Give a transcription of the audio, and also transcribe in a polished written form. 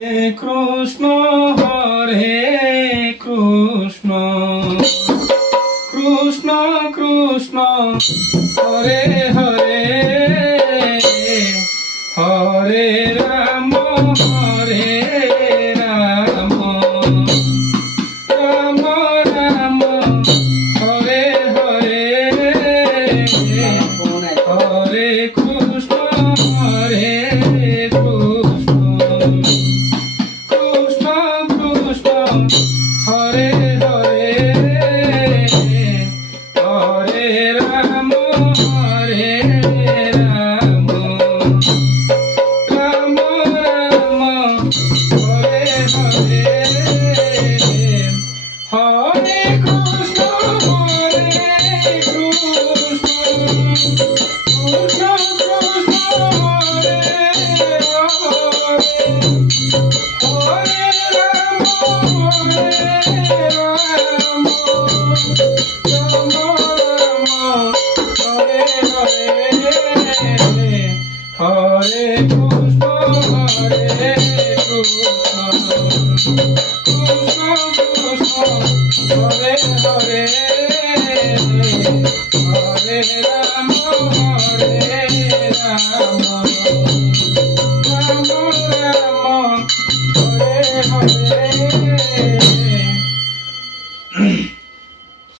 Krishna Hare Krishna Krishna Krishna Hare Hare Hare Ram Hare Ram Ram Ram Hare Hare Hare Krishna Hare Hare Hare Hare Ram Hare Ram Ram Ram Hare Hare Hare Krishna Hare Krishna Krishna Krishna Hare Hare Hare Krishna Hare Krishna Krishna Krishna Hare Hare